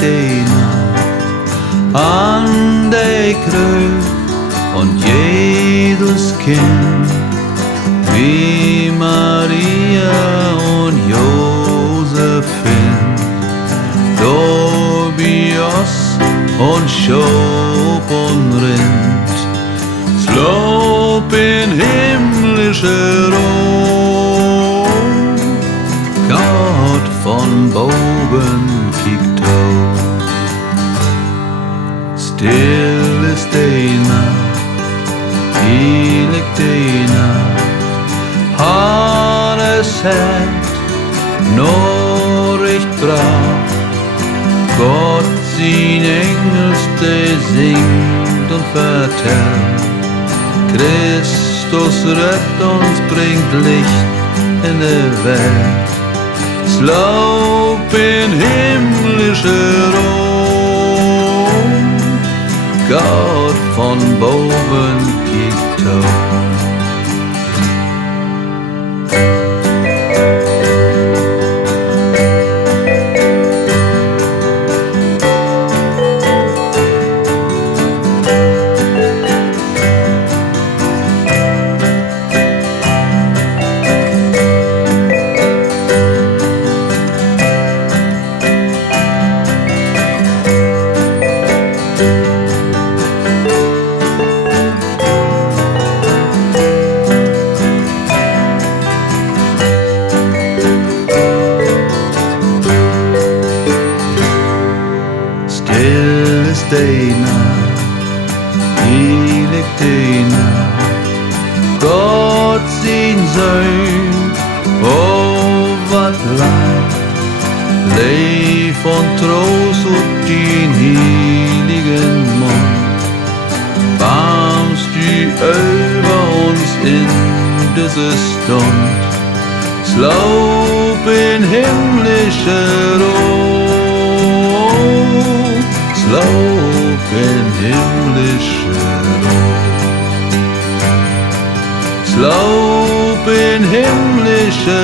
die Nacht an der Kröch und Jesus Kind, wie Maria und Josephine, Tobias und Schob und Rind, slop in himmlische Rom, Gott von oben kiekt hoch. Still ist die Nacht, heilig die Nacht, hat es Herd, nur ich brach. Gott sein Engels, der singt und vertellt, Christus rettet uns, bringt Licht in der Welt. Slob in himmlische Rom, Gott von oben kiekt hoch. Still ist die Nacht, heilig die Nacht, Gott sein Sohn, oh wat Leid, Leib und Trost und den heiligen Mund, barmst du über uns in diese Stund, slob in himmlische Rom, slob in himmlische Rom, slob in himmlische